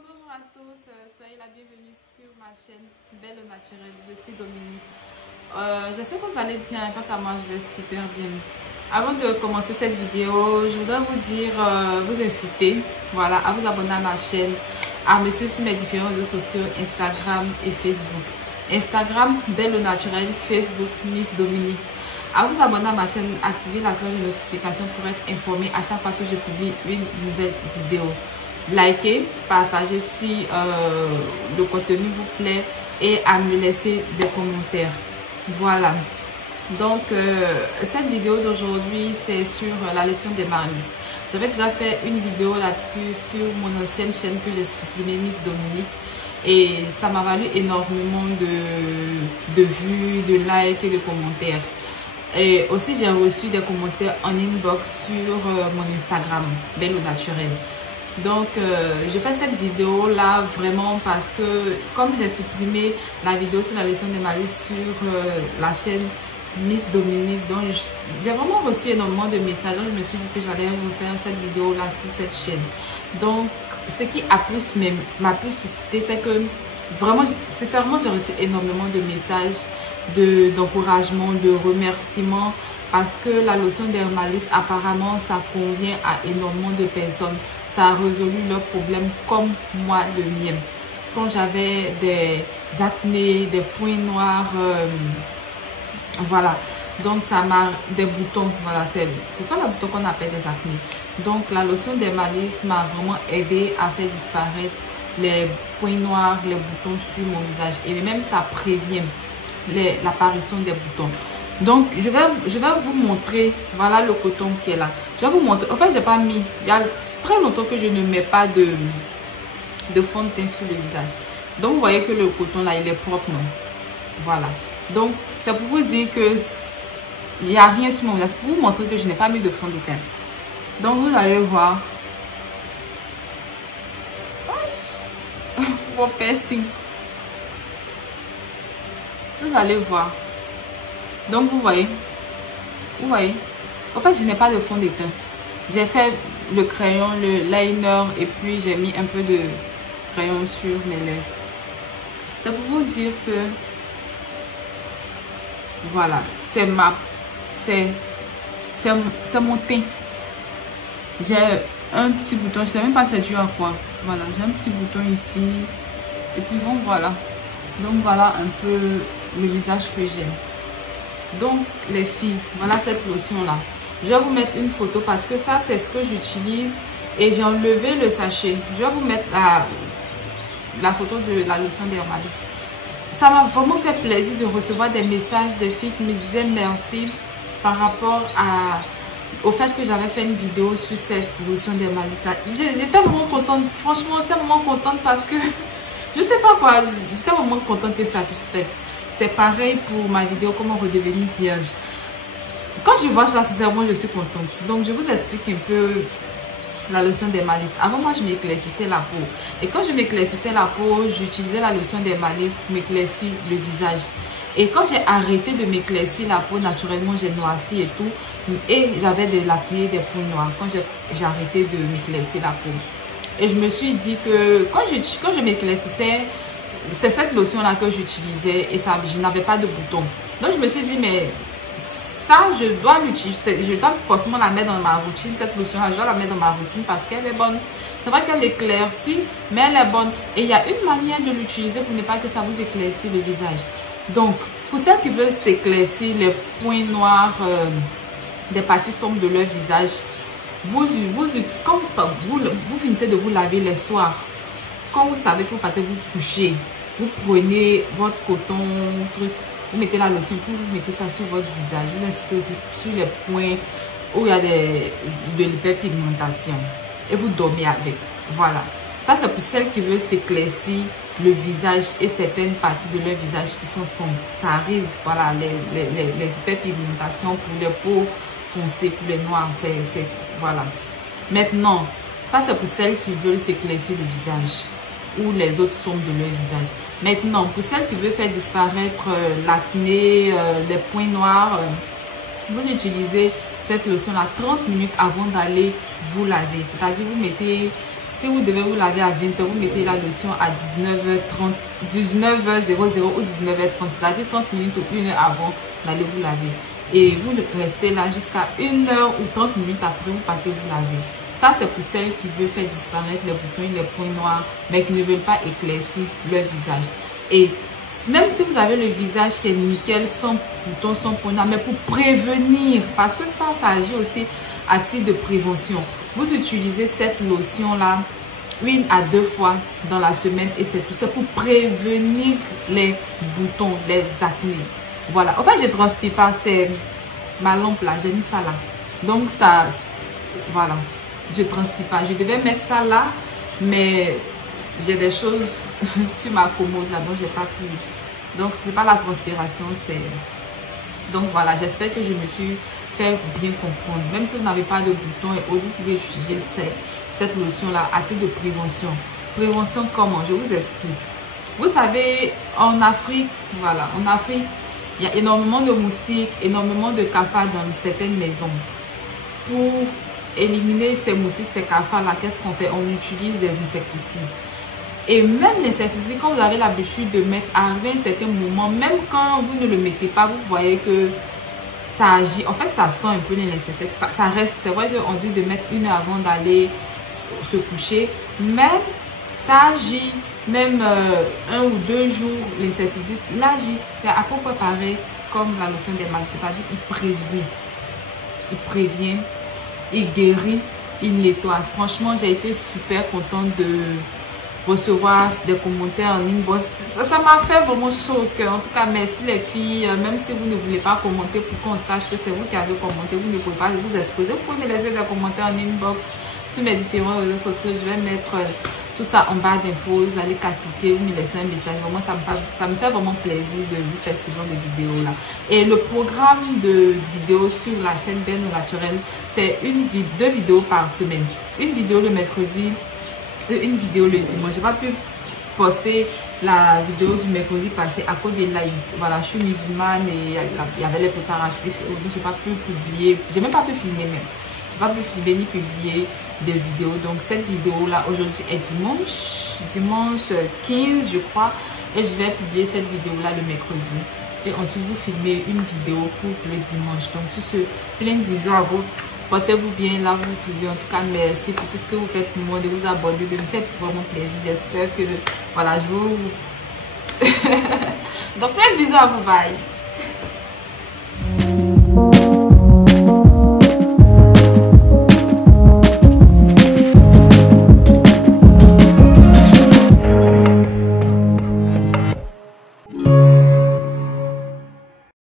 Bonjour à tous, soyez la bienvenue sur ma chaîne Belle au Naturel. Je suis Dominique. J'espère que vous allez bien. Quant à moi, je vais super bien. Avant de commencer cette vidéo, je voudrais vous dire, vous inciter, voilà, à vous abonner à ma chaîne, à me suivre sur mes différents réseaux sociaux, Instagram et Facebook. Instagram Belle au Naturel, Facebook Miss Dominique. À vous abonner à ma chaîne, activer la cloche de notification pour être informé à chaque fois que je publie une nouvelle vidéo. Likez, partagez si le contenu vous plaît et à me laisser des commentaires. Voilà. Donc, cette vidéo d'aujourd'hui, c'est sur la leçon des malices. J'avais déjà fait une vidéo là-dessus sur mon ancienne chaîne que j'ai supprimée, Miss Dominique. Et ça m'a valu énormément de vues, de likes et de commentaires. Et aussi, j'ai reçu des commentaires en inbox sur mon Instagram, Belle au Naturel. Donc, je fais cette vidéo là vraiment parce que comme j'ai supprimé la vidéo sur la leçon des malices sur la chaîne Miss Dominique, donc j'ai vraiment reçu énormément de messages. Donc, je me suis dit que j'allais refaire cette vidéo là sur cette chaîne. Donc, ce qui m'a plus suscité, c'est que vraiment, sincèrement, j'ai reçu énormément de messages d'encouragement, de remerciements, parce que la lotion des malices, apparemment, ça convient à énormément de personnes. Ça a résolu leurs problèmes comme moi le mien. Quand j'avais des acnés, des points noirs, voilà. Donc, ça m'a des boutons, voilà, ce sont les boutons qu'on appelle des acnés. Donc, la lotion des malices m'a vraiment aidé à faire disparaître les points noirs, les boutons sur mon visage. Et même, ça prévient l'apparition des boutons. Donc, je vais vous montrer, voilà le coton qui est là. Je vais vous montrer, en fait, j'ai pas mis, il y a très longtemps que je ne mets pas de fond de teint sur le visage. Donc, vous voyez que le coton là, il est propre, non? Voilà. Donc, c'est pour vous dire que il n'y a rien sur mon visage, pour vous montrer que je n'ai pas mis de fond de teint. Donc, vous allez voir. Mon piercing. Vous allez voir. Donc, vous voyez. En fait, je n'ai pas de fond de teint. J'ai fait le crayon, le liner et puis j'ai mis un peu de crayon sur mes lèvres. C'est pour vous dire que voilà, c'est mon teint. J'ai un petit bouton, je sais même pas c'est dû à quoi. Voilà, j'ai un petit bouton ici. Et puis bon, voilà. Donc voilà un peu le visage que j'ai. Donc les filles, voilà cette lotion là. Je vais vous mettre une photo parce que ça c'est ce que j'utilise et j'ai enlevé le sachet. Je vais vous mettre la photo de la lotion des malices. Ça m'a vraiment fait plaisir de recevoir des messages de filles qui me disaient merci par rapport au fait que j'avais fait une vidéo sur cette lotion des malices. J'étais vraiment contente, franchement j'étais vraiment contente parce que je sais pas quoi, j'étais vraiment contente et satisfaite. C'est pareil pour ma vidéo comment redevenir vierge. Quand je vois ça, sincèrement, je suis contente. Donc, je vous explique un peu la lotion des malices. Avant, moi, je m'éclaircissais la peau. Et quand je m'éclaircissais la peau, j'utilisais la lotion des malices pour m'éclaircir le visage. Et quand j'ai arrêté de m'éclaircir la peau, naturellement, j'ai noirci et tout. Et j'avais de l'acné, des points noirs. Quand j'ai arrêté de m'éclaircir la peau. Et je me suis dit que quand je m'éclaircissais, c'est cette lotion là que j'utilisais et ça, je n'avais pas de boutons. Donc je me suis dit mais ça je dois l'utiliser, je dois forcément la mettre dans ma routine. Cette lotion là je dois la mettre dans ma routine parce qu'elle est bonne. C'est vrai qu'elle éclaircit mais elle est bonne et il y a une manière de l'utiliser pour ne pas que ça vous éclaircisse le visage. Donc pour celles qui veulent s'éclaircir les points noirs des parties sombres de leur visage, vous finissez de vous laver les soirs. Quand vous savez que vous partez vous coucher, vous prenez votre coton, truc, vous mettez la lotion, vous mettez ça sur votre visage. Vous insistez aussi sur les points où il y a de l'hyperpigmentation. Et vous dormez avec. Voilà. Ça, c'est pour celles qui veulent s'éclaircir le visage et certaines parties de leur visage qui sont sombres. Ça arrive, voilà, les hyperpigmentations pour les peaux foncées, pour les noirs. Voilà. Maintenant, ça, c'est pour celles qui veulent s'éclaircir le visage ou les autres sombres de leur visage. Maintenant, pour celles qui veulent faire disparaître l'acné, les points noirs, vous utilisez cette lotion là 30 minutes avant d'aller vous laver. C'est-à-dire, vous mettez si vous devez vous laver à 20h, vous mettez la lotion à 19h30, 19h00 ou 19h30, c'est-à-dire 30 minutes ou 1 heure avant d'aller vous laver. Et vous restez là jusqu'à 1 heure ou 30 minutes après, vous partez vous laver. Ça, c'est pour celles qui veulent faire disparaître les boutons, les points noirs, mais qui ne veulent pas éclaircir leur visage. Et même si vous avez le visage qui est nickel, sans boutons, sans points noirs, mais pour prévenir, parce que ça agit aussi à titre de prévention. Vous utilisez cette lotion-là 1 à 2 fois dans la semaine et c'est tout. C'est pour prévenir les boutons, les acnés. Voilà. En fait, je ne transpire pas, c'est ma lampe là, j'ai mis ça là. Donc ça, voilà, je ne transpire pas. Je devais mettre ça là, mais j'ai des choses sur ma commode là, donc j'ai pas pu. Donc c'est pas la transpiration, c'est... Donc voilà, j'espère que je me suis fait bien comprendre. Même si vous n'avez pas de boutons et autres, vous pouvez utiliser cette lotion là à titre de prévention. Prévention comment? Je vous explique. Vous savez, en Afrique, voilà, en Afrique, il y a énormément de moustiques, énormément de cafards dans certaines maisons. Pour éliminer ces moustiques, ces cafards-là, qu'est-ce qu'on fait? On utilise des insecticides. Et même les insecticides, quand vous avez l'habitude de mettre à un certain moment, même quand vous ne le mettez pas, vous voyez que ça agit. En fait, ça sent un peu l'insecticide. Ça reste. C'est vrai qu'on dit de mettre 1 heure avant d'aller se coucher. Même ça agit. Même 1 ou 2 jours, l'insecticide, il agit. C'est à peu près pareil comme la lotion des marques. C'est-à-dire qu'il prévient. Il prévient. Il guérit. Il nettoie. Franchement, j'ai été super contente de recevoir des commentaires en inbox. Ça m'a fait vraiment chaud au cœur. En tout cas, merci les filles. Même si vous ne voulez pas commenter pour qu'on sache que c'est vous qui avez commenté, vous ne pouvez pas vous exposer. Vous pouvez me laisser des commentaires en inbox sur mes différents réseaux sociaux. Je vais mettre tout ça en barre d'infos. Vous allez cliquer, vous me laissez un message. Vraiment, ça me fait vraiment plaisir de vous faire ce genre de vidéos là. Et le programme de vidéos sur la chaîne Belle au Naturel, c'est 2 vidéos par semaine. Une vidéo le mercredi, une vidéo le dimanche. J'ai pas pu poster la vidéo du mercredi passé à cause des lives. Voilà, je suis musulmane et il y avait les préparatifs. Donc j'ai pas pu publier. J'ai même pas pu filmer même. J'ai pas pu filmer ni publier des vidéos. Donc cette vidéo là aujourd'hui est dimanche 15 je crois. Et je vais publier cette vidéo là le mercredi. Et ensuite vous filmez une vidéo pour le dimanche. Donc sur ce, plein de bisous à vous. Portez-vous bien là, vous trouvez. En tout cas, merci pour tout ce que vous faites pour moi, de vous abonner, de me faire vraiment plaisir. J'espère que, voilà, je vous... Donc, plein de bisous à vous, bye.